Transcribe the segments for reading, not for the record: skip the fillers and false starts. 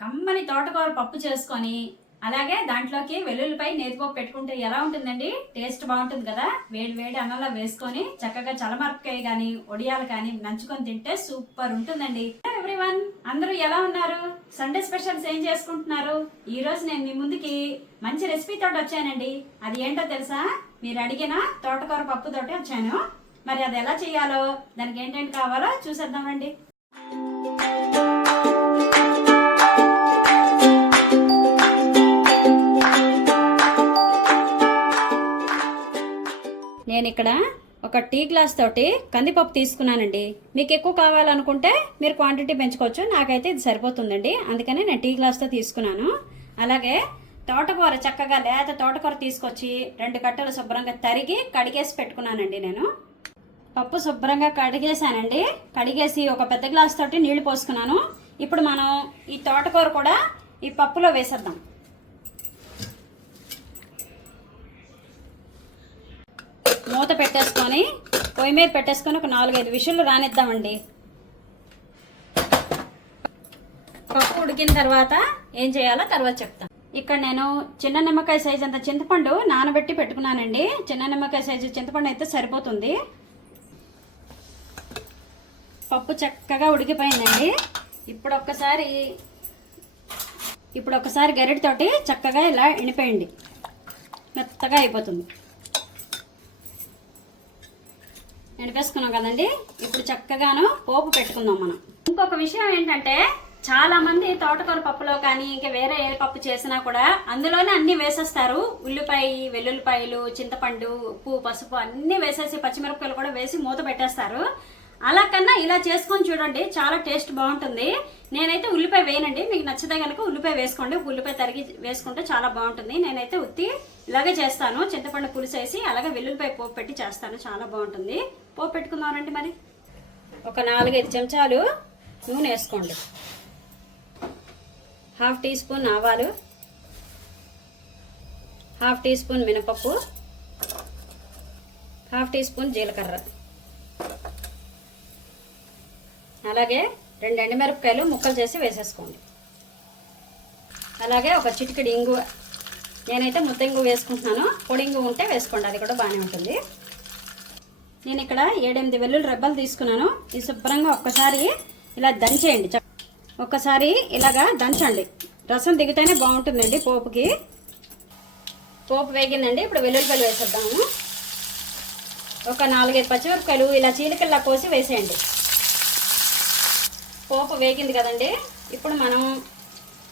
కమ్మని తోటకూర పప్పు చేసుకొని అలాగే దాంట్లోకి వెల్లుల్లిపాయ నేతిపోపు పెట్టుకుంటే ఎలా ఉంటుందండి? టేస్ట్ బాగుంటుంది కదా. వేడి వేడి అన్నంలో వేసుకొని చక్కగా చలమరపకాయ కానీ ఒడియాలు కానీ నంచుకొని తింటే సూపర్ ఉంటుందండి. ఎవ్రీవన్, అందరూ ఎలా ఉన్నారు? సండే స్పెషల్స్ ఏం చేసుకుంటున్నారు? ఈ రోజు నేను మీ ముందుకి మంచి రెసిపీ తోటి వచ్చానండి. అది ఏంటో తెలుసా? మీరు అడిగిన తోటకూర పప్పు తోటి వచ్చాను. మరి అది ఎలా చేయాలో, దానికి ఏంటేంటి కావాలో చూసేద్దామండి. నేను ఇక్కడ ఒక టీ గ్లాస్ తోటి కందిపప్పు తీసుకున్నానండి. మీకు ఎక్కువ కావాలనుకుంటే మీరు క్వాంటిటీ పెంచుకోవచ్చు. నాకైతే ఇది సరిపోతుందండి, అందుకని నేను టీ గ్లాస్తో తీసుకున్నాను. అలాగే తోటకూర, చక్కగా లేత తోటకూర తీసుకొచ్చి 2 కట్టలు శుభ్రంగా తరిగి కడిగేసి పెట్టుకున్నానండి. నేను పప్పు శుభ్రంగా కడిగేసానండి. కడిగేసి ఒక పెద్ద గ్లాస్ తోటి నీళ్లు పోసుకున్నాను. ఇప్పుడు మనం ఈ తోటకూర కూడా ఈ పప్పులో వేసేద్దాం. మూత పెట్టేసుకొని పొయ్యి మీద పెట్టేసుకొని ఒక 4-5 విషులు రానిద్దామండి. పప్పు ఉడికిన తర్వాత ఏం చేయాలో తర్వాత చెప్తాను. ఇక్కడ నేను చిన్న నిమ్మకాయ సైజు అంత చింతపండు నానబెట్టి పెట్టుకున్నానండి. చిన్న నిమ్మకాయ సైజు చింతపండు అయితే సరిపోతుంది. పప్పు చక్కగా ఉడికిపోయిందండి. ఇప్పుడు ఒక్కసారి గరిటెతోటి చక్కగా ఇలా ఎనిపోయండి, మెత్తగా అయిపోతుంది. ఎనిపేసుకున్నాం కదండి. ఇప్పుడు చక్కగాను పోపు పెట్టుకుందాం మనం. ఇంకొక విషయం ఏంటంటే, చాలా మంది తోటకూర పప్పులో కానీ ఇంకా వేరే ఏ పప్పు చేసినా కూడా అందులోనే అన్ని వేసేస్తారు. ఉల్లిపాయ, వెల్లుల్లిపాయలు, చింతపండు, ఉప్పు, పసుపు అన్ని వేసేసి పచ్చిమిరపకాయలు కూడా వేసి మూత పెట్టేస్తారు. అలా కన్నా ఇలా చేసుకొని చూడండి, చాలా టేస్ట్ బాగుంటుంది. నేనైతే ఉల్లిపాయ వేయనండి. మీకు నచ్చితే కనుక ఉల్లిపాయ వేసుకోండి. ఉల్లిపాయ తరిగి వేసుకుంటే చాలా బాగుంటుంది. నేనైతే ఉత్తి ఇలాగే చేస్తాను. చింతపండు పులుసేసి అలాగే వెల్లుల్లిపాయ పోపు పెట్టి చేస్తాను, చాలా బాగుంటుంది. పోపు పెట్టుకుందామండి. మరి ఒక 4-5 చెంచాలు నూనె వేసుకోండి. 1/2 టీ స్పూన్ ఆవాలు, 1/2 టీ స్పూన్ మినపప్పు, 1/2 టీ స్పూన్ జీలకర్ర, అలాగే 2 ఎండుమిరపకాయలు ముక్కలు చేసి వేసేసుకోండి. అలాగే ఒక చిటికెడు ఇంగు, నేనైతే ముద్ద ఇంగు వేసుకుంటున్నాను. పొడి ఇంగు ఉంటే వేసుకోండి, అది కూడా బాగానే ఉంటుంది. నేను ఇక్కడ 7-8 వెల్లుల్లి రెబ్బలు తీసుకున్నాను. ఇది శుభ్రంగా ఒక్కసారి ఇలా దంచేయండి. ఒక్కసారి ఇలాగా దంచండి, రసం దిగితేనే బాగుంటుందండి పోపుకి. పోపు వేగిందండి. ఇప్పుడు వెల్లుల్లిపాయలు వేసేద్దాము. ఒక 4-5 పచ్చిమిరపకాయలు ఇలా చీలికల్లా కోసి వేసేయండి. పోపు వేగింది కదండి. ఇప్పుడు మనం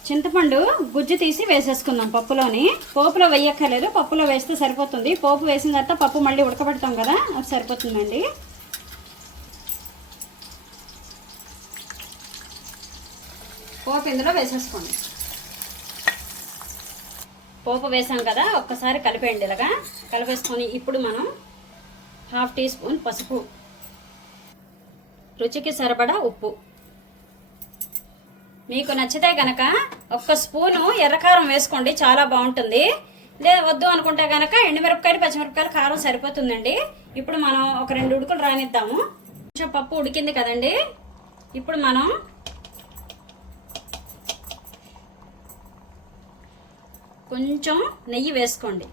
చింతపండు గుజ్జు తీసి వేసేసుకుందాం పప్పులోని. పోపులో వేయక్కర్లేదు, పప్పులో వేస్తే సరిపోతుంది. పోపు వేసిన తర్వాత పప్పు మళ్ళీ ఉడకబెడతాం కదా, అది సరిపోతుందండి. పోపు ఇందులో వేసేసుకోండి. పోపు వేసాం కదా, ఒక్కసారి కలిపేయండి. ఇలాగా కలిపేసుకొని ఇప్పుడు మనం 1/2 టీ స్పూన్ పసుపు, రుచికి సరిపడా ఉప్పు, మీకు నచ్చితే కనుక 1 స్పూను ఎర్రకారం వేసుకోండి, చాలా బాగుంటుంది. లేదా వద్దు అనుకుంటే కనుక ఎండుమిరపకాయలు, పచ్చిమిరపకాయలు కారం సరిపోతుందండి. ఇప్పుడు మనం ఒక 2 ఉడుకులు రానిద్దాము. కొంచెం పప్పు ఉడికింది కదండి. ఇప్పుడు మనం కొంచెం నెయ్యి వేసుకోండి.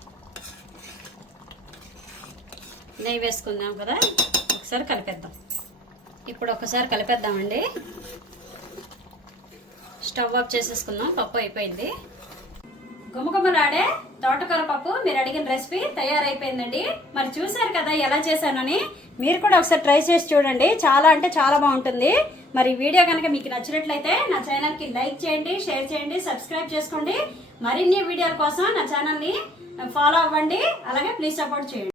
నెయ్యి వేసుకుందాం కదా, ఒకసారి కలిపేద్దాం. ఇప్పుడు ఒకసారి కలిపేద్దామండి. స్టవ్ ఆఫ్ చేసేసుకుందాం. పప్పు అయిపోయింది. గుమగుమలాడే తోటకూర పప్పు మీరు అడిగిన రెసిపీ తయారైపోయిందండి. మరి చూసారు కదా ఎలా చేశానని. మీరు కూడా ఒకసారి ట్రై చేసి చూడండి, చాలా అంటే చాలా బాగుంటుంది. మరి వీడియో కనుక మీకు నచ్చినట్లయితే నా ఛానల్కి లైక్ చేయండి, షేర్ చేయండి, సబ్స్క్రైబ్ చేసుకోండి. మరిన్ని వీడియోల కోసం నా ఛానల్ని ఫాలో అవ్వండి. అలాగే ప్లీజ్ సపోర్ట్ చేయండి.